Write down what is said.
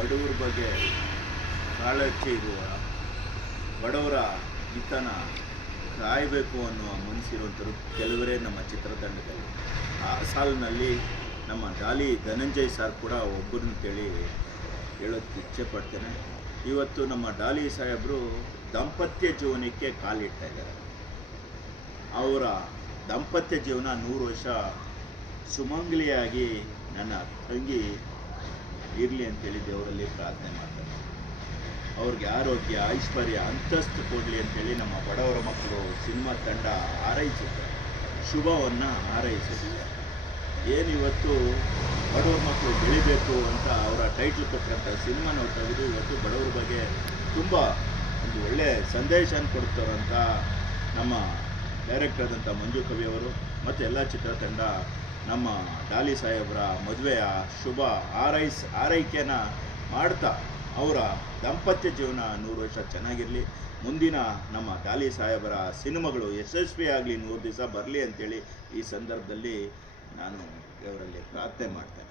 ಬಡವರ ಬಗ್ಗೆ ಕಾಳಜಿ ಇರುವ, ಬಡವರ ಹಿತನ ಕಾಯಬೇಕು ಅನ್ನುವ ಮನಸ್ಸಿರುವಂಥವ್ರು ಕೆಲವರೇ ನಮ್ಮ ಚಿತ್ರತಂಡದಲ್ಲಿ. ಆ ಸಾಲಿನಲ್ಲಿ ನಮ್ಮ ಡಾಲಿ ಧನಂಜಯ್ ಸರ್ ಕೂಡ ಒಬ್ಬರನ್ನ ಹೇಳೋದಕ್ಕೆ ಇಚ್ಛೆ ಪಡ್ತೇನೆ. ಇವತ್ತು ನಮ್ಮ ಡಾಲಿ ಸಾಹೇಬರು ದಾಂಪತ್ಯ ಜೀವನಕ್ಕೆ ಕಾಲಿಡ್ತಾ ಇದ್ದಾರೆ. ಅವರ ದಾಂಪತ್ಯ ಜೀವನ 100 ವರ್ಷ ಸುಮಂಗಲಿಯಾಗಿ ನನ್ನ ತಂಗಿ ಇರಲಿ ಅಂತೇಳಿ ದೇವರಲ್ಲಿ ಪ್ರಾರ್ಥನೆ ಮಾಡ್ತಾರೆ. ಅವ್ರಿಗೆ ಆರೋಗ್ಯ, ಐಶ್ವರ್ಯ, ಅಂತಸ್ತು ಕೊಡಲಿ ಅಂತೇಳಿ ನಮ್ಮ ಬಡವರ ಮಕ್ಕಳು ಸಿನಿಮಾ ತಂಡ ಹಾರೈಸುತ್ತೆ, ಶುಭವನ್ನು ಹಾರೈಸುತ್ತೆ. ಏನಿವತ್ತು ಬಡವರ ಮಕ್ಕಳು ಬೆಳಿಬೇಕು ಅಂತ ಅವರ ಟೈಟ್ಲ್ ಕೊಟ್ಟಂಥ ಸಿನಿಮಾ ನಾವು ತೆಗೆದು ಇವತ್ತು ಬಡವರ ಬಗ್ಗೆ ತುಂಬ ಒಂದು ಒಳ್ಳೆಯ ಸಂದೇಶನ ಕೊಡ್ತಾರಂಥ ನಮ್ಮ ಡೈರೆಕ್ಟರ್ ಆದಂಥ ಮಂಜು ಕವಿಯವರು ಮತ್ತು ಎಲ್ಲ ಚಿತ್ರತಂಡ ನಮ್ಮ ಡಾಲಿ ಸಾಹೇಬರ ಮದುವೆಯ ಶುಭ ಆರೈಕೆನ ಮಾಡ್ತಾ ಅವರ ದಾಂಪತ್ಯ ಜೀವನ 100 ವರ್ಷ ಚೆನ್ನಾಗಿರಲಿ, ಮುಂದಿನ ನಮ್ಮ ಡಾಲಿ ಸಾಹೇಬರ ಸಿನಿಮಾಗಳು ಯಶಸ್ವಿಯಾಗಲಿ, 100 ದಿವಸ ಬರಲಿ ಅಂತೇಳಿ ಈ ಸಂದರ್ಭದಲ್ಲಿ ನಾನು ದೇವರಲ್ಲಿ ಪ್ರಾರ್ಥನೆ ಮಾಡ್ತೇನೆ.